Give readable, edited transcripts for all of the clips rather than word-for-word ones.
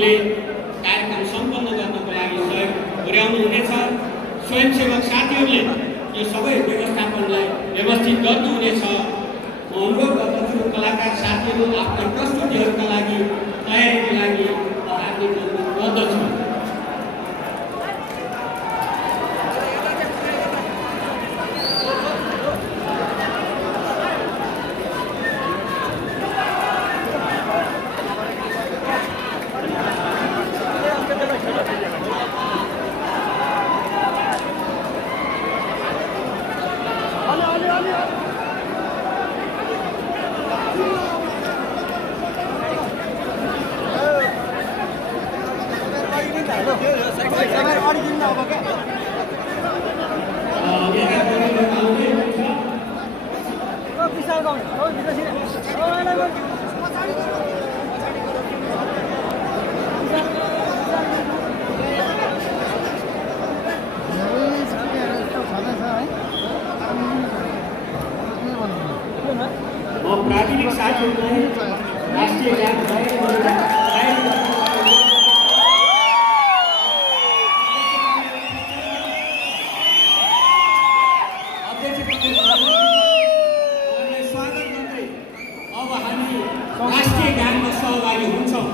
हामीले कार्यक्रम सम्पन्न गर्नको लागि सहयोग पुर्याउनुहुनेछ। स्वयंसेवक साथीहरूले यो सबै व्यवस्थापनलाई व्यवस्थित गर्नुहुनेछ। म अनुरोध गर्दछु कलाकार साथीहरू आफ्ना प्रस्तुतिहरूका लागि तयारीको लागि हार्दिक अनुरोध गर्दछु। प्राविधिक साथीहरूलाई राष्ट्रिय गान स्वागत गर्दै अब हामी राष्ट्रिय गानमा सहभागी हुन्छौँ।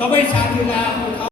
सबै साथीहरूलाई